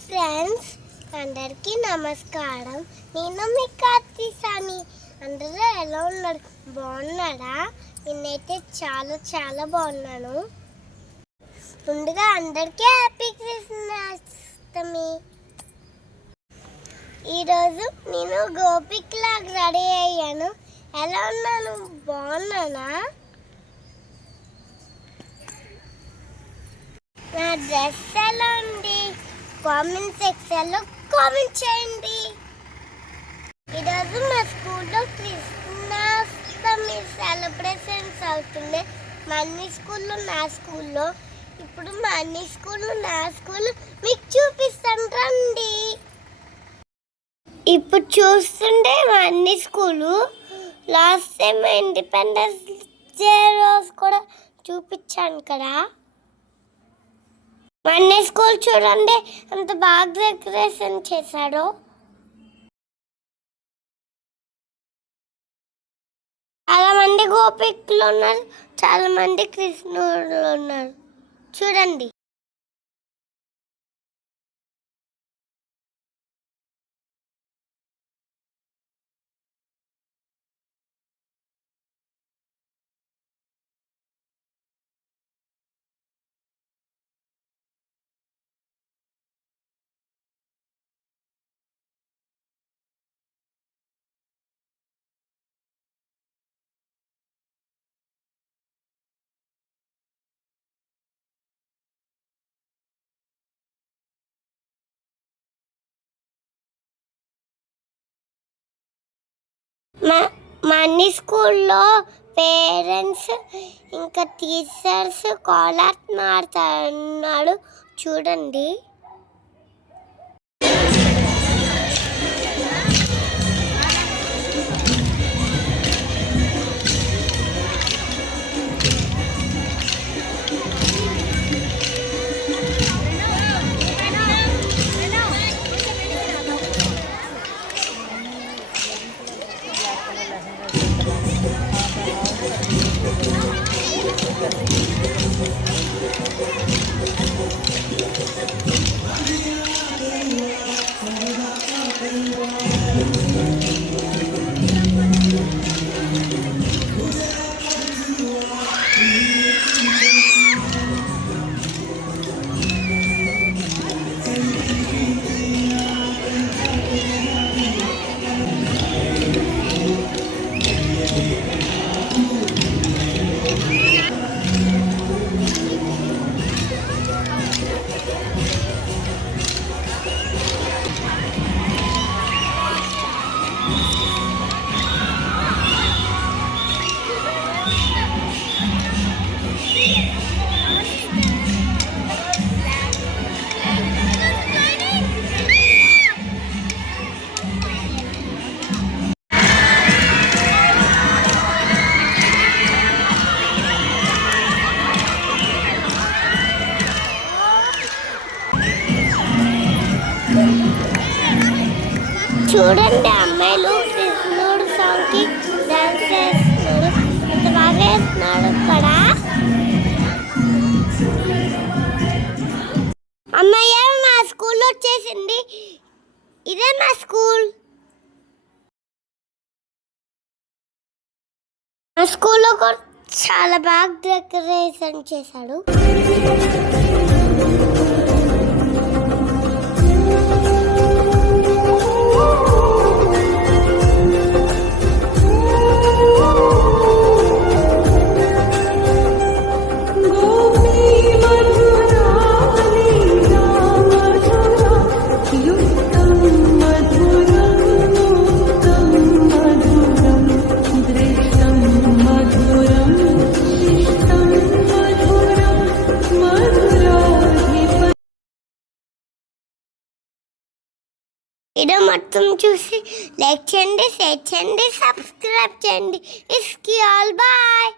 Friends, అందరికీ నమస్కారం. నేను మీ కార్తీసాని. అందరూ ఎలా ఉన్నారు? బాగున్నారా? నేనైతే చాలా చాలా బాగున్నాను. ముందుగా అందరికీ హ్యాపీ క్రిస్మస్. ఈరోజు నేను గోపిక్లాగా రెడీ అయ్యాను. ఎలా ఉన్నాను? బాగున్నానా? నా డ్రెస్ ఎలా ఉంది? కామెంట్ సెక్షన్లో కామెంట్ చేయండి. ఈరోజు మా స్కూల్లో కృష్ణాష్టమి సెలబ్రేషన్స్ అవుతున్నాయి. మా అన్ని స్కూల్లో నా స్కూల్లో. ఇప్పుడు మా అన్ని స్కూల్లో నా స్కూల్లో మీకు చూపిస్తాను రండి. ఇప్పుడు చూస్తుంటే మా అన్ని school last time independence day రోజు కూడా చూపించాను కదా. మా అన్ని స్కూల్ చూడండి అంత బాగా డెకరేషన్ చేశాడు. చాలా మంది గోపికలు ఉన్నారు, చాలా మంది కృష్ణుడు ఉన్నారు. చూడండి. మా అన్ని స్కూల్లో పేరెంట్స్ ఇంకా టీచర్స్ కాలర్ మాట్లాడుతున్నాడు చూడండి. చూడండి, అమ్మాయిలు కృష్ణుడు సాంగ్కి డాన్స్ చేస్తున్నాడు. ఎంత బాగా వేస్తున్నాడు కదా. అమ్మాయి మా స్కూల్లో వచ్చేసింది. ఇదే మా స్కూల్. మా స్కూల్లో కూడా చాలా బాగా డెకరేషన్ చేశాడు. వీడియో మొత్తం చూసి లైక్ చేయండి, షేర్ చేయండి, సబ్స్క్రైబ్ చేయండి. ఇస్కి ఆల్ బాయ్.